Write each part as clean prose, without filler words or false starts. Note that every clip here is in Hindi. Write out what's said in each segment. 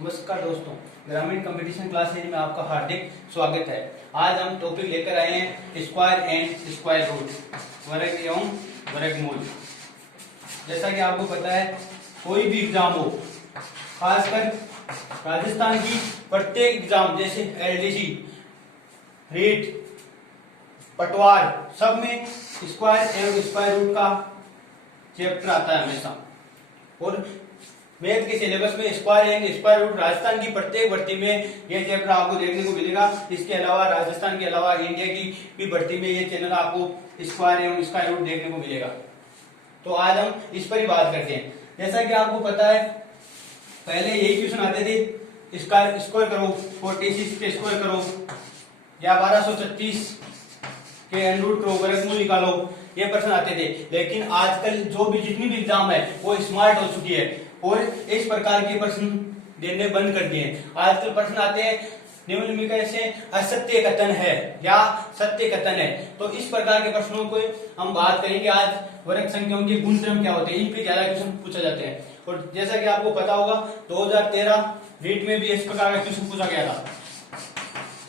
नमस्कार दोस्तों, ग्रामीण कंपटीशन क्लास में आपका हार्दिक स्वागत है। आज हम टॉपिक लेकर आए हैं स्क्वायर एंड स्क्वायर रूट, वर्ग एवं वर्गमूल। जैसा कि आपको पता है, कोई भी एग्जाम हो, खासकर राजस्थान की प्रत्येक एग्जाम जैसे एलडीसी, रीट, पटवार, सब में स्क्वायर एवं स्क्वायर रूट का चैप्टर आता है हमेशा। और मैथ के सिलेबस में square and square root Rajasthan की प्रत्येक भर्ती में यह चैप्टर आपको देखने को मिलेगा। इसके अलावा राजस्थान के अलावा इंडिया की भी भर्ती में यह चैनल आपको स्क्वायर एवं स्क्वायर रूट देखने को मिलेगा। तो आज हम इस पर ही बात करते हैं। जैसा कि आपको पता है, पहले यही क्वेश्चन आते थे, स्क्वायर करो, 46 के स्क्वायर करो या 1236 के अंडर करो, वर्गमूल निकालो, ये प्रश्न आते थे। लेकिन आजकल जो भी जितनी भी एग्जाम है वो स्मार्ट हो चुकी है और इस प्रकार के प्रश्न देने बंद कर दिए हैं। आजकल प्रश्न आते हैं निम्नलिखित से असत्य कथन है या सत्य कथन है। तो इस प्रकार के प्रश्नों को हम बात करेंगे आज। वर्ग संख्याओं के गुणधर्म क्या होते हैं, इन पे ज्यादा क्वेश्चन पूछा जाते हैं। और जैसा कि आपको पता होगा, 2013 रीट में भी इस प्रकार का क्वेश्चन पूछा गया था।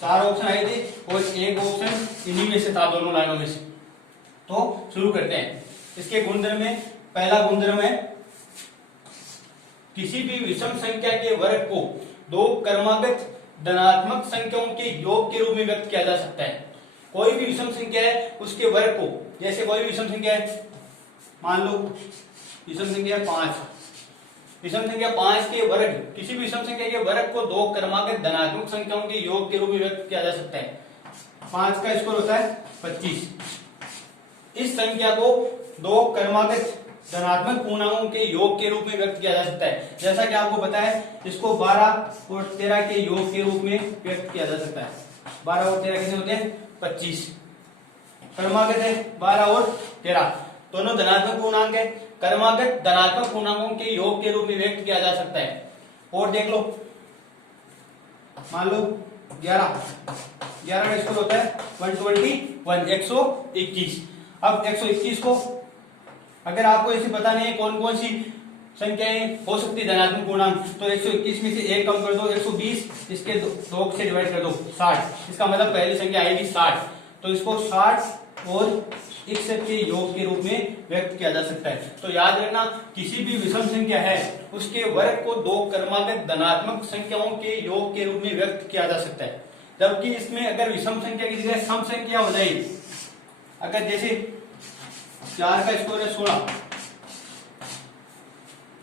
4 ऑप्शन आए थे और एक ऑप्शन इन्हीं में से था, दोनों लाइनों में से। तो शुरू करते हैं। इसके गुणधर्म में पहला गुणधर्म है, किसी भी विषम संख्या के वर्ग को दो क्रमागत धनात्मक संख्याओं के योग के रूप में व्यक्त किया जा सकता है। कोई भी विषम संख्या है, उसके वर्ग को, जैसे कोई विषम संख्या है, मान लो विषम संख्या 5, विषम संख्या 5 के वर्ग, किसी भी विषम संख्या के वर्ग को दो क्रमागत धनात्मक संख्याओं के योग के रूप में व्यक्त किया जा सकता है। 5 का स्क्वायर होता है 25। इस संख्या को दो क्रमागत धनात्मक पूर्णांकों के योग के रूप में व्यक्त किया जा सकता है। जैसा कि आपको पता है, इसको 12 और 13 के योग के रूप में व्यक्त किया जा सकता है। 12 और 13 कितने होते हैं? 25। क्रमागत है 12 और 13, दोनों धनात्मक पूर्णांक है। क्रमागत धनात्मक पूर्णांकों के योग के रूप में व्यक्त किया जा सकता है। और देख लो, मान लो 11 का स्क्वायर होता है 121, 121। अब 121 को अगर आपको ऐसे पता नहीं है कौन कौन सी संख्याएं हो सकती है धनात्मक पूर्णांक, तो 121 में से एक कम कर दो, 120, इसके 2 से डिवाइड कर दो, 60। इसका मतलब पहली संख्या आएगी 60। तो इसको 60 और 61 के योग के रूप में व्यक्त किया जा सकता है। तो याद रखना, किसी भी विषम संख्या है, उसके वर्ग को दो क्रमागत धनात्मक संख्याओं के योग के रूप में व्यक्त किया जा सकता है। जबकि इसमें अगर विषम संख्या की जगह सम संख्या हो जाए, अगर जैसे 4 का स्क्वायर है 16,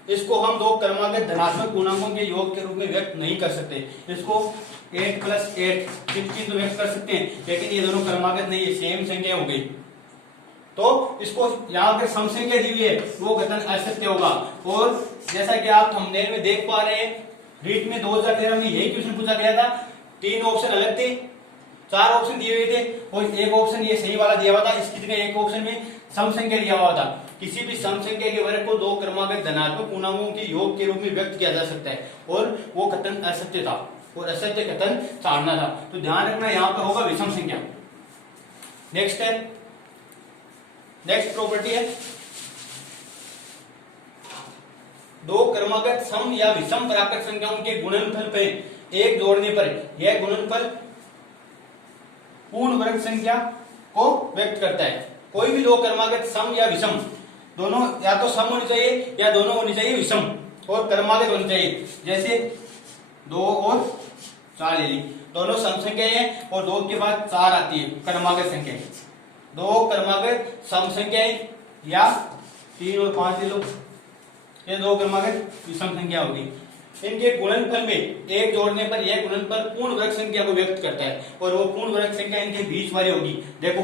इसको हम दो क्रमागत धनात्मक पूर्णांकों के योग के रूप में व्यक्त नहीं कर सकते। इसको 8 + 8 16 तो व्यक्त कर सकते हैं, लेकिन ये दोनों क्रमागत नहीं है, सेम संख्या हो गई। तो इसको यहाँ पर सम संख्या दी हुई है, वो कथन असत्य होगा। और जैसा कि आप थंबनेल में देख पा रहे हैं, रीट में 2013 में यही क्वेश्चन पूछा गया था। 3 ऑप्शन अलग थे, 4 ऑप्शन दिए हुए थे और एक ऑप्शन ये सही वाला दिया हुआ था। इसकी जगह एक ऑप्शन में सम संख्या दिया हुआ था। किसी भी सम संख्या के वर्ग को दो क्रमागत धनात्मक पूर्णांकों के योग के रूप में व्यक्त किया जा सकता है, और वो कथन असत्य था और असत्य कथन टालना था। तो ध्यान रखना, यहाँ पर होगा विषम संख्या। नेक्स्ट है, नेक्स्ट प्रॉपर्टी है, दो क्रमागत सम या विषम प्राकृत संख्याओं के गुणनफल पर एक जोड़ने पर यह गुणनफल पूर्ण वर्ग संख्या को व्यक्त करता है। कोई भी दो क्रमागत सम या विषम, दोनों या तो सम होनी चाहिए या दोनों होनी चाहिए विषम और क्रमागत होनी चाहिए। जैसे 2 और 4 ले ली, दोनों सम संख्या है और 2 के बाद 4 आती है क्रमागत संख्या। 2 क्रमागत सम संख्याएं या 3 और 5 ले लो, ये 2 क्रमागत विषम संख्या होगी। इनके गुणनफल में एक जोड़ने पर यह गुणनफल पूर्ण वर्ग संख्या को व्यक्त करता है, और वो पूर्ण वर्ग संख्या इनके बीच वाली होगी। देखो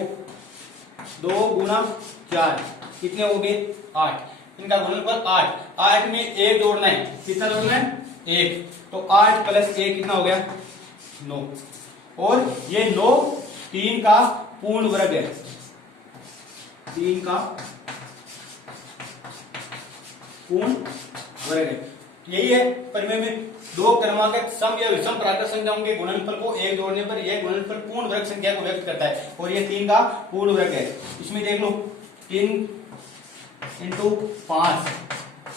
2 × 4 कितने हो गए? 8। इनका गुणनफल 8। 8 में 1 जोड़ना है, कितना जोड़ना है? 1। तो 8 + 1 कितना हो गया? 9। और ये 9 3 का पूर्ण वर्ग है, 3 का पूर्ण वर्ग है। यही है परिमेय में, दो क्रमागत सम या विषम प्राकृत संख्याओं के गुणनफल को एक जोड़ने पर यह गुणनफल पूर्ण वर्ग संख्या को व्यक्त करता है, और ये 3 का पूर्ण वर्ग है। इसमें देख लो, 3 × 5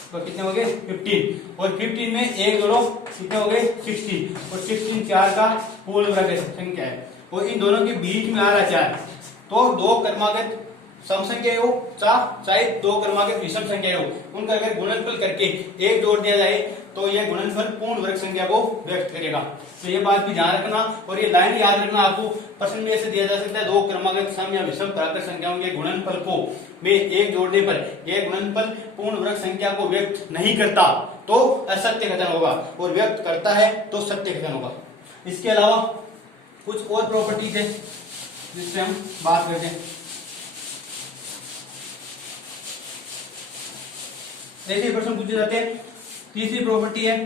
तो कितने हो गए? 15। और 15 में 1 जोड़ो कितने हो गए 16 और 16 4 का पूर्ण वर्ग संख्या है और इन दोनों के बीच में आ रहा है 4 तो दो क्रमागत सम संख्या हो चाहे दो क्रमागत विषम संख्या हो उनका अगर गुणनफल करके एक जोड़ दिया जाए तो यह गुणनफल पूर्ण वर्ग संख्या को व्यक्त करेगा। तो ये बात भी ध्यान रखना और ये लाइन याद रखना। आपको प्रश्न में ऐसे दिया जा सकता है दो क्रमागत सम या विषम प्राकृत संख्याओं के गुणनफल को में एक जोड़ने पर यह गुणनफल पूर्ण वर्ग संख्या को व्यक्त नहीं करता तो असत्य कथन होगा और व्यक्त करता है तो सत्य कथन होगा। इसके अलावा कुछ और प्रॉपर्टीज है जिससे हम बात करते हैं। ऐसे प्रश्न पूछे जाते हैं। तीसरी प्रॉपर्टी है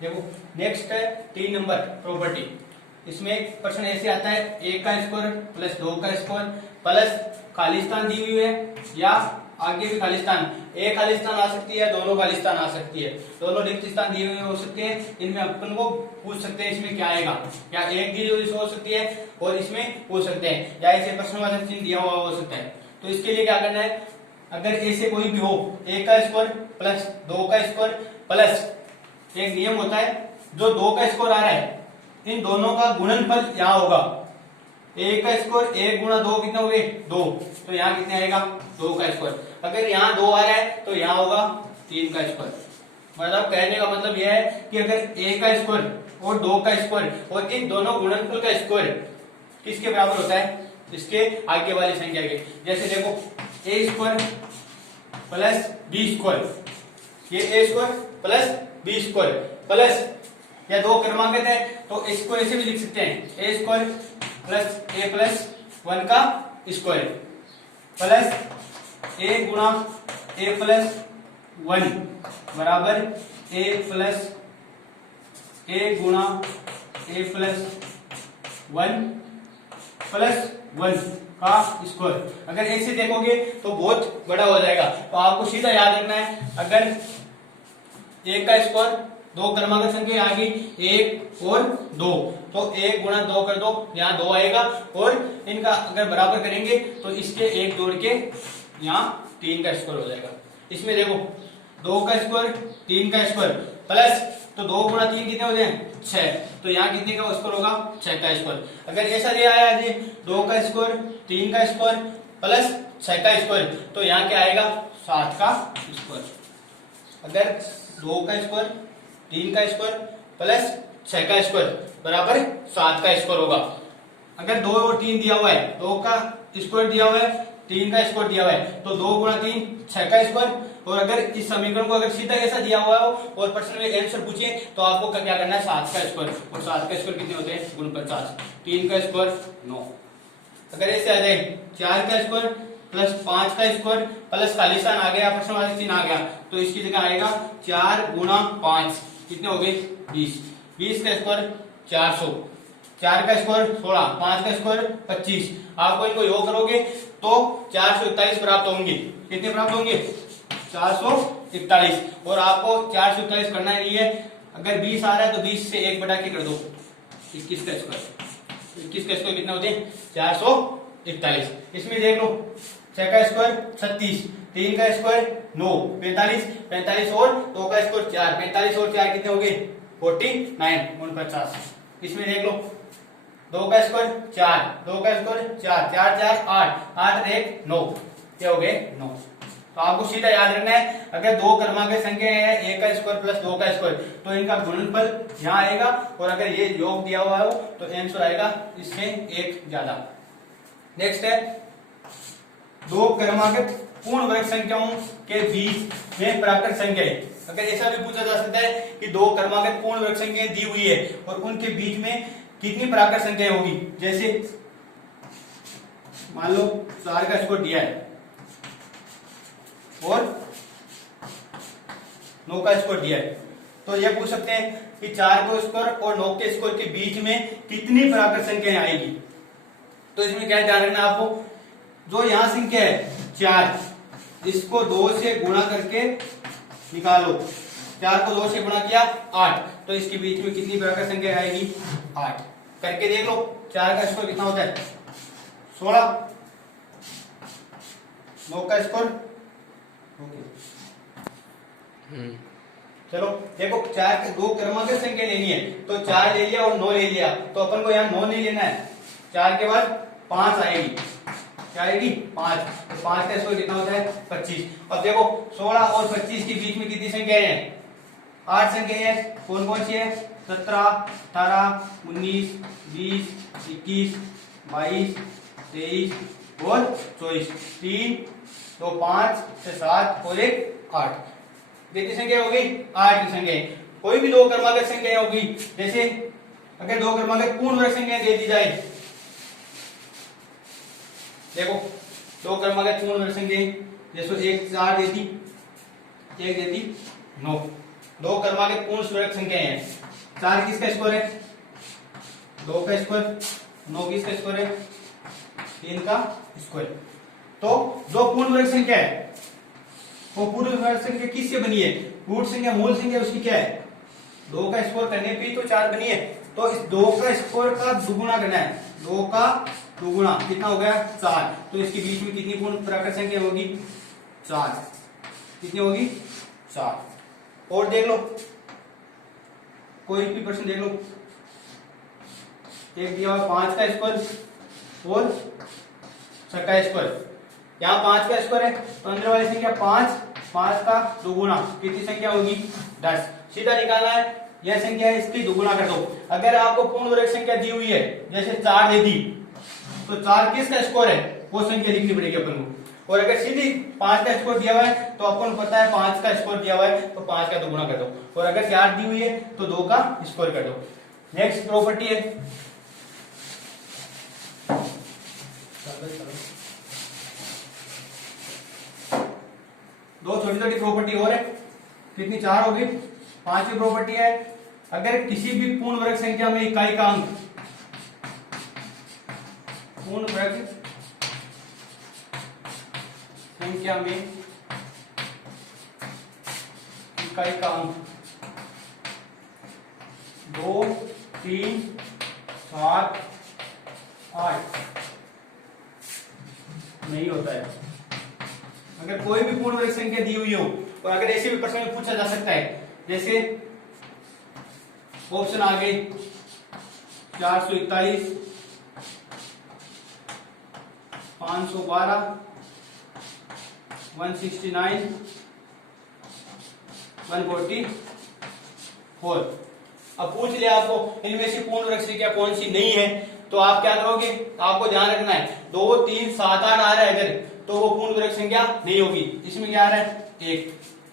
देखो नेक्स्ट है 3 नंबर प्रॉपर्टी। इसमें एक प्रश्न ऐसे आता है a का स्क्वायर प्लस 2 का स्क्वायर प्लस खाली स्थान दी हुई है या आगे भी खाली स्थान एक खाली स्थान आ सकती है दोनों खाली स्थान आ सकती है दोनों रिक्त स्थान दिए हुए हो सकते हैं। इनमें अपन को पूछ सकते हैं इसमें क्या आएगा या एक दी हुई हो सकती है और इसमें पूछ सकते हैं या ऐसे प्रश्नवाचक चिन्ह दिया हुआ हो सकता है। तो इसके लिए क्या करना है अगर ऐसे कोई भी हो a का स्क्वायर प्लस 2 का स्क्वायर प्लस एक नियम होता है जो 2 का स्क्वायर आ रहा है इन दोनों का गुणनफल यहाँ होगा। a का स्क्वायर 1 गुणा 2 कितना हो गए 2 तो यहाँ कितने आएगा 2 का स्क्वायर। अगर यहाँ 2 आ रहा है तो यहाँ होगा 3 का स्क्वायर। मतलब कहने का मतलब यह है कि अगर a का स्क्वायर और 2 का स्क्वायर और इन दोनों गुणनफल का स्क्वायर किसके बराबर होता है इसके आगे वाली संख्या के। जैसे देखो a square plus b square ये a square plus b square plus या दो क्रमांकित है तो इसको ऐसे भी लिख सकते हैं a square plus a plus 1 का स्क्वायर प्लस a गुणा a प्लस 1 बराबर a प्लस a गुणा a प्लस 1 प्लस 1 का स्क्वायर। अगर ऐसे देखोगे तो बहुत बड़ा हो जाएगा तो आपको सीधा याद रखना है अगर एक का स्क्वायर दो क्रमांक संख्या आ गई 1 और 2 तो 1 गुणा 2 कर दो यहाँ 2 आएगा और इनका अगर बराबर करेंगे तो इसके एक जोड़ के यहाँ 3 का स्क्वायर हो जाएगा। इसमें देखो 2 का स्क्वायर 3 का स्क्वायर प्लस तो 2 गुणा 3 कितने हो जाए 6 तो यहाँ कितने का स्क्वायर होगा 6 का स्क्वायर। अगर ऐसा दिया है जी 2 का स्क्वायर 3 का स्क्वायर प्लस 6 का स्क्वायर तो यहाँ क्या आएगा 7 का स्क्वायर। अगर 2 का स्क्वायर 3 का स्क्वायर प्लस 6 का स्क्वायर बराबर 7 का स्क्वायर होगा। अगर 2 और 3 दिया हुआ है 2 का स्क्वायर दिया हुआ है 3 का स्क्वायर दिया हुआ है तो 2 गुणा 3 6 का स्क्वायर। और अगर इस समीकरण को अगर सीधा ऐसा दिया हुआ हो और प्रश्न में आंसर पूछिए तो आपको क्या करना है 7 का स्क्वायर और 7 का स्क्वायर कितने होते हैं गुण 50 3 का स्क्वायर 9। अगर ऐसे आ जाए 4 का स्क्वायर प्लस 5 का स्क्वायर प्लस खाली स्थान आ गया प्रश्नवाचक चिन्ह आ गया तो इसकी जगह आएगा 4 गुणा 5 कितने हो गए 20 20 का स्क्वायर 400 4 का स्क्वायर 16 5 का स्क्वायर 25 आपको इनको योग करोगे तो 441 प्राप्त होंगे। कितने प्राप्त होंगे 441 और आपको 441 करना नहीं है। अगर 20 आ रहा है तो 20 से 1 बटा के कर दो 21 का स्क्वायर 21 का स्क्वायर कितना होते हैं 441। इसमें देख लो 6 का स्क्वायर 36 3 का स्क्वायर 9 45 45 और 2 का स्क्वायर 4 45 और 4 कितने हो गए 49 49। इसमें देख लो 2 का स्क्वायर 4 2 का स्क्वायर 4 4 4 8 8 1 9 ये हो गए 9। तो आपको सीधा याद रखना है अगर दो क्रमांक संख्या है 1 का स्क्वायर प्लस 2 का स्क्वायर तो इनका गुणनफल यहाँ आएगा और अगर ये योग दिया हुआ हो तो आंसर आएगा इससे एक ज्यादा। नेक्स्ट है दो क्रमांक पूर्ण वर्ग संख्याओं के बीच में प्राकृत संख्या है। अगर ऐसा भी पूछा जा सकता है कि दो क्रमांक पूर्ण वर्ग संख्या दी हुई है और उनके बीच में कितनी प्राकृत संख्या होगी। जैसे मान लो 4 का स्क्वायर दिया है और 9 का स्क्वायर दिया है तो यह पूछ सकते हैं कि 4 का स्क्वायर और 9 के स्क्वायर के बीच में कितनी प्राकृत संख्याएं आएगी। तो इसमें क्या ध्यान रखना आपको जो यहां संख्या है 4 इसको 2 से गुणा करके निकालो 4 को 2 से गुणा किया 8 तो इसके बीच में कितनी प्राकृत संख्या आएगी 8 करके देख लो 4 का स्क्वायर कितना होता है 16 9 का स्क्वायर चलो देखो, 4 के 2 क्रमांक संख्या लेनी है, तो 4 ले लिया और 9 ले लिया, तो अपन को यहाँ 9 नहीं लेना है। 4 के बाद 5 आएगी, क्या आएगी 5, तो 5 का स्क्वायर कितना होता है 25। अब देखो 16 और 25 के बीच में कितनी संख्याएं हैं, 8 संख्याएं हैं। कौन कौन सी है, 17, 18, 19, 20, 21, 22, 23 और 24, 3, 2, 5, 6, 7 और 1, 8। कितनी संख्या होगी, 8 की संख्या। कोई भी 2 क्रमांक संख्या होगी, जैसे अगर 2 क्रमांक पूर्ण वर्ग संख्या दे दी जाए, देखो 2 क्रमांक पूर्ण वर्ग संख्या, जैसे 1 4 देती, 1 देती 9, 2 क्रमांक पूर्ण वर्ग संख्या है। 4 किसका स्क्वायर है, 2 का स्क्वायर, 9 किसका स्क्वायर है, 3 का स्क्वायर। तो जो पूर्ण वर्ग संख्या है वो पूर्ण वर्ग संख्या किससे बनी है, रूट संख्या मूल संख्या उसकी क्या है, 2 का स्क्वायर करने पे तो 4 बनी है, तो इस 2 का स्क्वायर का दुगुना करना है, 2 का दुगुना कितना हो गया 4, तो इसके बीच में कितनी पूर्ण प्राकृत संख्या होगी 4, कितनी होगी 4। और देख लो, कोई भी प्रश्न देख लो, एक दिया हुआ 5 का स्क्वायर और 6 का स्क्वायर, यहाँ 5 का स्क्वायर है तो अंदर वाली संख्या 5, 5 का दुगुना कितनी संख्या होगी 10, सीधा निकालना है। यह संख्या है, इसकी दुगुना कर दो। अगर आपको पूर्ण वर्ग संख्या दी हुई है, जैसे 4 दे दी, तो 4 किसका स्क्वायर है वो संख्या लिखनी पड़ेगी अपन को। और अगर सीधी 5 का स्क्वायर दिया हुआ है तो अपन को पता है 5 का स्क्वायर दिया हुआ है, तो 5 का दुगुना कर दो। और अगर 4 दी हुई है तो 2 का स्क्वायर कर दो। नेक्स्ट प्रॉपर्टी है, दो छोटी छोटी प्रॉपर्टी और है, कितनी 4 होगी। 5वीं प्रॉपर्टी है, अगर किसी भी पूर्ण वर्ग संख्या में इकाई का अंक, पूर्ण वर्ग संख्या में इकाई का अंक 2, 3, 7, 8 नहीं होता है। अगर कोई भी पूर्ण वर्ग संख्या दी हुई हो, और अगर ऐसे भी प्रश्न में पूछा जा सकता है, जैसे ऑप्शन आगे 441, 512, 169, 144। अब पूछ लिया आपको इनमें से पूर्ण वर्ग संख्या कौन सी नहीं है, तो आप क्या करोगे, आपको ध्यान रखना है 2, 3, 7, 8 आ रहा है अगर, तो वो पूर्ण वर्ग संख्या नहीं होगी। इसमें क्या आ रहा है 1,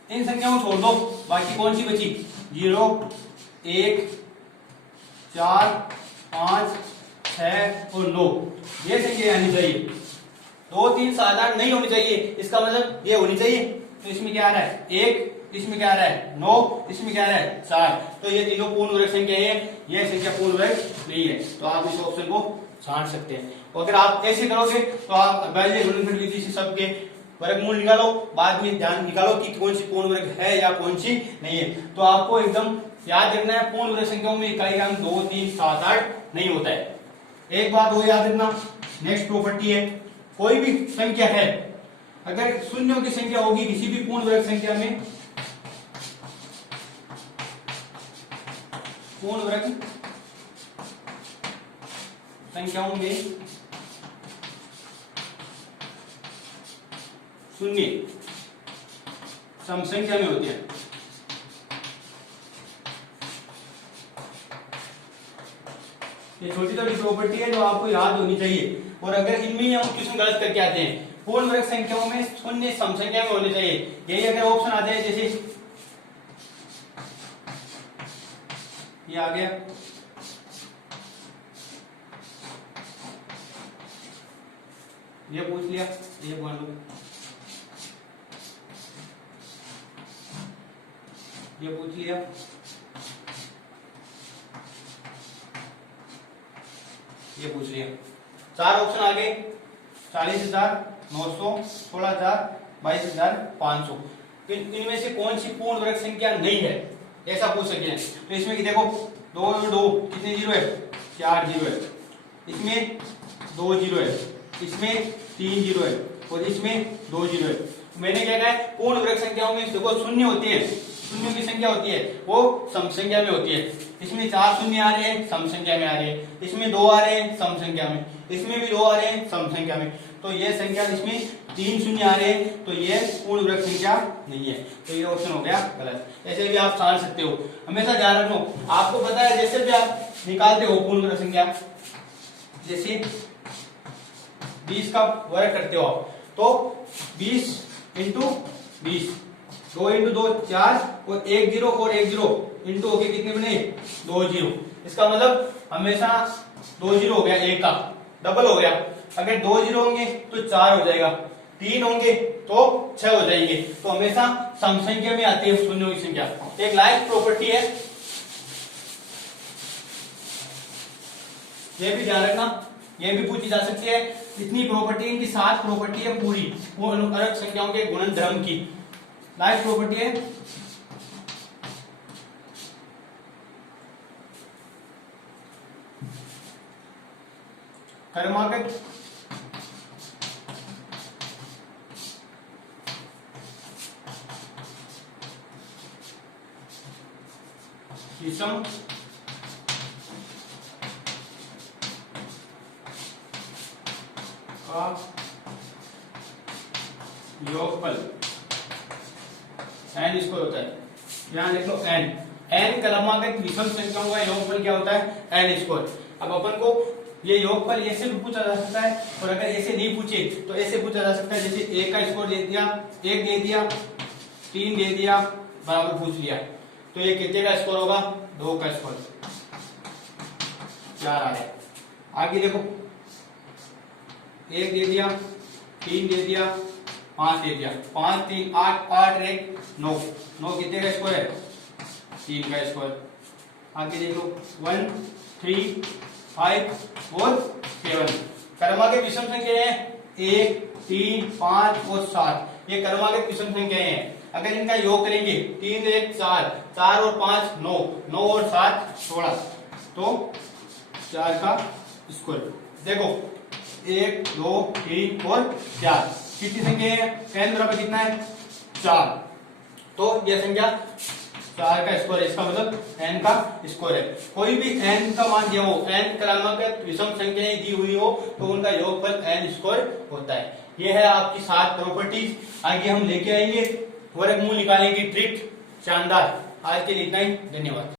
इन संख्याओं को छोड़ दो, बाकी कौन सी बची 0, 1, 4, 5, 6 और 9, ये संख्या आनी चाहिए। 2, 3, 7, 8 नहीं होनी चाहिए, इसका मतलब ये होनी चाहिए। तो इसमें क्या आ रहा है 1, इसमें क्या आ रहा है 9, इसमें क्या आ रहा है 4, तो ये तीनों पूर्ण वर्ग संख्या है, यह संख्या पूर्ण वर्ग नहीं है, तो आप इस ऑप्शन को छांट सकते हैं। और अगर आप ऐसे करोगे तो आप वैल्यू गुणनखंड विधि से सबके वर्गमूल निकालो, बाद में ध्यान निकालो कि कौन सी पूर्ण वर्ग है या कौन सी नहीं है। तो आपको एकदम याद रखना है, पूर्ण वर्ग संख्याओं में इकाई का अंक 2, 3, 7, 8 नहीं होता है। एक बात वो याद रखना, नेक्स्ट प्रॉपर्टी है, कोई भी संख्या है, अगर शून्यों की संख्या होगी किसी भी पूर्ण वर्ग संख्या में, पूर्ण वर्ग संख्याओं में शून्य सम संख्या में होती है, ये छोटी छोटी प्रॉपर्टी है जो आपको याद होनी चाहिए। और अगर इनमें हम क्वेश्चन गलत करके आते हैं, पूर्ण वर्ग संख्याओं में शून्य सम संख्या में होने चाहिए, यही अगर ऑप्शन आते हैं, जैसे ये आ गया, ये पूछ लिया, ये मान लो, ये पूछ लिया, ये पूछ लिया। 4 ऑप्शन आ गए, 40,900, 16,000, 22,500। इनमें से कौन सी पूर्ण वर्ग संख्या नहीं है, ऐसा पूछ सकते हैं। तो इसमें देखो 2 2 कितने जीरो है, 4 जीरो है, इसमें 2 जीरो है, इसमें 3 जीरो है और इसमें 2 जीरो है। मैंने क्या कहा है, पूर्ण वर्ग संख्याओं में देखो शून्य होते हैं, शून्यों की संख्या होती है वो सम संख्या में होती है। इसमें 4 शून्य आ रहे हैं, सम संख्या में आ रहे हैं। इसमें 2 आ रहे हैं, सम संख्या में। इसमें भी 2 आ रहे हैं, सम संख्या में। तो ये संख्या, इसमें 3 शून्य आ रहे हैं, तो ये पूर्ण वर्ग संख्या नहीं है। तो ये ऑप्शन हो गया गलत। ऐसे भी आप छान सकते हो, हमेशा ध्यान रखो। आपको पता है जैसे भी आप निकालते हो पूर्ण वर्ग संख्या, जैसे 20 का वर्ग करते हो आप, तो 20 इंटू 20, 2 इंटू 2 4, और 1 0 और 1 0 इंटू होके कितने बने? 2 0। इसका मतलब हमेशा 2 0 हो गया, 1 का डबल हो गया। अगर 2 0 होंगे तो 4 हो जाएगा, 3 होंगे तो 6 हो जाएंगे। तो हमेशा सम संख्या में आती है शून्यों की संख्या। एक लाइक प्रॉपर्टी है, ये भी ध्यान रखना, ये भी पूछी जा सकती है। इतनी प्रॉपर्टी, इनकी 7 प्रॉपर्टी है पूरी, वो अलग संख्याओं के गुणनधर्म की। लाइक प्रॉपर्टी है क्रमागत विषम का योगफल n स्क्वायर होता है। यहां लिख लो n क्रमागत विषम संख्याओं का योगफल क्या होता है? n square. अब अपन को ये योगफल ऐसे भी पूछा जा सकता है, और अगर ऐसे नहीं पूछे तो ऐसे पूछा जा सकता है, जैसे 1 का स्क्वायर दे दिया, 1 दे दिया, 3 दे दिया, बराबर पूछ लिया, तो ये कितने का स्क्वायर होगा? 2 का स्क्वायर, 4 आ है। आगे देखो, 1 दे दिया, 3 दे दिया, 5 दे दिया, 5 3 8, 8 1 9, 9 कितने का स्क्वायर है? 3 का स्क्वायर। आगे देखो 1 3 5 और 7 क्रमागत विषम संख्या है, 1 3 5 और 7, ये क्रमागत विषम संख्या है। अगर इनका योग करेंगे, 3 1 4, 4 और 5 9, 9 और 7 16, तो 4 का स्क्वायर। देखो 1 2 3 और 4 कितनी संख्या है? n बराबर कितना है? 4, तो यह संख्या 4 का स्क्वायर है। इसका मतलब n का स्क्वायर है। कोई भी n का मान दिया हो, n क्रमागत विषम संख्याएं दी हुई हो, तो उनका योगफल n स्क्वायर होता है। यह है आपकी 7 प्रॉपर्टीज। आगे हम लेके आएंगे वर्गमूल निकालने की ट्रिक। शानदार। आज के लिए इतना ही, धन्यवाद।